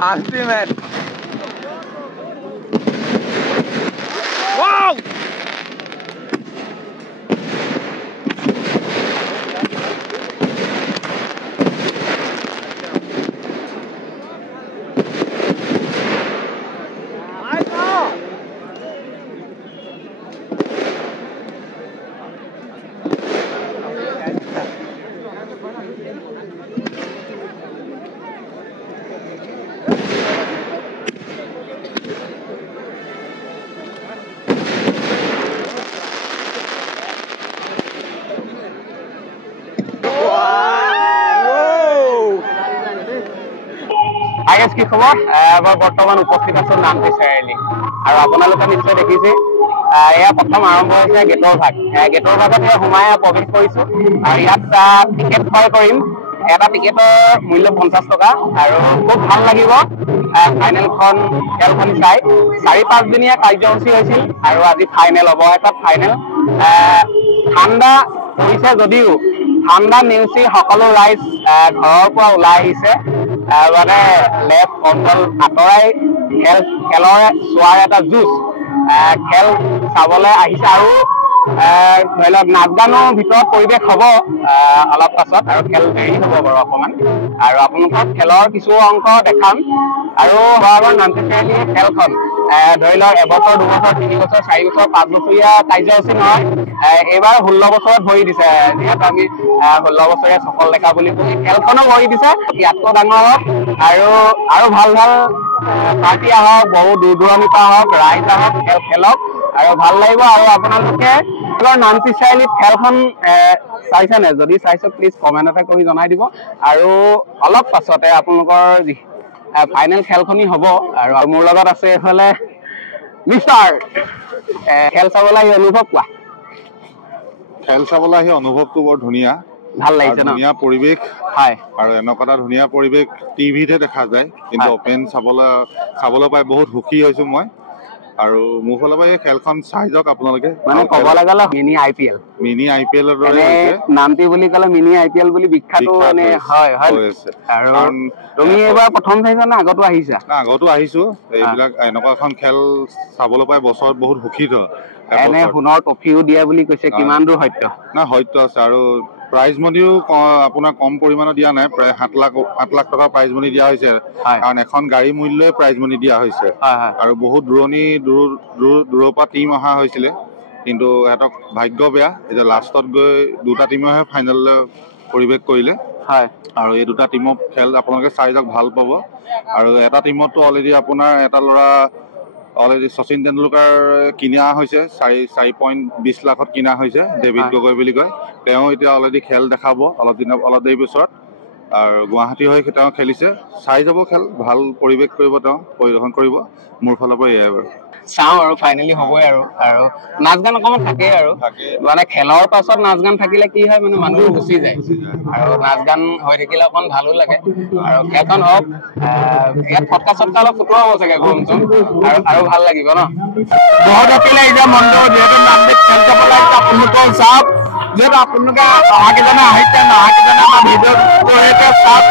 Ultimate. Wow! Is কি খবৰ এবাৰ বৰ্তমান উপস্থিত আছো নামটি চাৰিআলি আৰু আপোনালোকে নিশ্চয় দেখিছে এয়া প্ৰথম আৰম্ভ হৈছে গেটৰ ভাগ গেটৰ ভাগত সোমাই প্ৰৱেশ কৰিছো আৰু ইয়াত টিকেট ক্ৰয় কৰিম এটা টিকেটৰ মূল্য 50 টকা আৰু খুব ভাল লাগিব ফাইনেলখন খেলখন চাই 4-5 দিনীয়া কাৰ্যসূচী হৈছিল আৰু আজি ফাইনেল হ'ব এটা ফাইনেল ঠাণ্ডা হৈছে যদিও ঠাণ্ডা নেওচি সকলো ৰাইজ ঘৰৰ পৰা ওলাই আহিছে মানে লেপ কম্বল আঁতৰাই খেলৰ চোৱাৰ এটা যুঁজ খেল চাবলৈ আহিছে আৰু ধৰি লওক নাচ গানৰ ভিতৰত পৰিৱেশ হ'ব অলপ পাছত আৰু খেল দেৰি হ'ব বাৰু অকণমান আৰু আপোনালোকক খেলৰ কিছু অংশ দেখাম আৰু নামটি চাৰিআলি খেলখন ধৰি লওক এবছৰ 2 বছৰ 3 বছৰ 4 বছৰ 5 বছৰীয়া কাৰ্যসূচী নহয় এইবাৰ 16 বছৰত ভৰি দিছে যিহেতু আমি 16 বছৰীয়া সফল দেখা বুলি কওঁ খেলখনো ভৰি দিছে ইয়াতকৈ ডাঙৰ হওক আৰু ভাল ভাল পাৰ্টি আহক বহু দূৰ দূৰণিৰ পৰা আহক ৰাইজ আহক খেল খেলক আৰু ভাল লাগিব আৰু আপোনালোকে নামটি চাৰিআলিত খেলখন চাইছেনে যদি চাইছে প্লিজ কমেণ্ট এটা কৰি জনাই দিব আৰু অলপ পাছতে আপোনালোকৰ ফাইনেল খেলখনি হ'ব আৰু মোৰ লগত আছে এইফালে মিষ্টাৰ খেল চাবলৈ আহি অনুভৱ কোৱা খেল চাবলৈ আহি অনুভৱটো বৰ ধুনীয়া ভাল লাগিছে ন ধুনীয়া পৰিৱেশ হয় আৰু এনেকুৱা এটা ধুনীয়া পৰিৱেশ টিভিতে দেখা যায় কিন্তু অপেন চাবলৈ পাই বহুত সুখী হৈছো মই আৰু মোৰ ফালৰ পৰা এই খেলখন চাই যাওক আপোনালোকে মানে ক'বলৈ গ'লে মিনি আইপিএল ৰ দৰে নামটি বুলি ক'লে মিনি আইপিএল বুলি বিখ্যাত মানে হয় হয় আৰু তুমি এবাৰ প্ৰথম চাইছা না আগতো আহিছা আগতো আহিছো এইবিলাক এনেকুৱা এখন খেল চাবলৈ পাই বছৰত বহুত সুখীত এনে সোণৰ ট্ৰফিও দিয়া বুলি কৈছে কিমান দূৰ সত্য না সত্য আছে আৰু প্ৰাইজ মনিও আপোনাৰ কম পৰিমাণৰ দিয়া নাই প্ৰায় 7 লাখ টকা প্ৰাইজ মনি দিয়া হৈছে কাৰণ এখন গাড়ী মূল্যই প্ৰাইজ মনি দিয়া হৈছে আৰু বহুত দূৰৰ পৰা টিম অহা হৈছিলে কিন্তু সিহঁতক ভাগ্য বেয়া এতিয়া লাষ্টত গৈ 2টা টিমেহে ফাইনেললৈ পৰিৱেশ কৰিলে আৰু এই 2টা টিমক খেল আপোনালোকে চাই যাওক ভাল পাব আৰু এটা টিমতো অলৰেডি আপোনাৰ এটা ল'ৰা অলৰেডি শচীন তেণ্ডুলকাৰ কিনা হৈছে 4.20 লাখত কিনা হৈছে ডেভিড গগৈ বুলি কয় তেওঁ এতিয়া অলৰেডি খেল দেখাব অলপ দেৰি পিছত আৰু গুৱাহাটী হৈ তেওঁ খেলিছে চাই যাব খেল ভাল পৰিৱেশ কৰিব তেওঁ পৰিদৰ্শন কৰিব মোৰ ফালৰ পৰা এয়াই বাৰু চাওঁ আৰু ফাইনেলি হ'বই আৰু নাচ গান অকণমান থাকেই আৰু মানে খেলৰ পাছত নাচ গান থাকিলে কি হয় মানে মানুহ গুচি যায় আৰু নাচ গান হৈ থাকিলে অকণ ভালো লাগে আৰু খেলখন হওক ইয়াত ফটকা চটকা অলপ ফুটোৱা হ'ব চাগে গৰম চম আৰু ভাল লাগিব ন বহুত আছিলে এতিয়া মনটো যিহেতু নামটি খেল চাব লাগিছে আপোনালোকৰ চাওক যিহেতু আপোনালোকে অহাকেইজনে আহিছে নহাকেইজনে আমাৰ ভিডিঅ' চাওক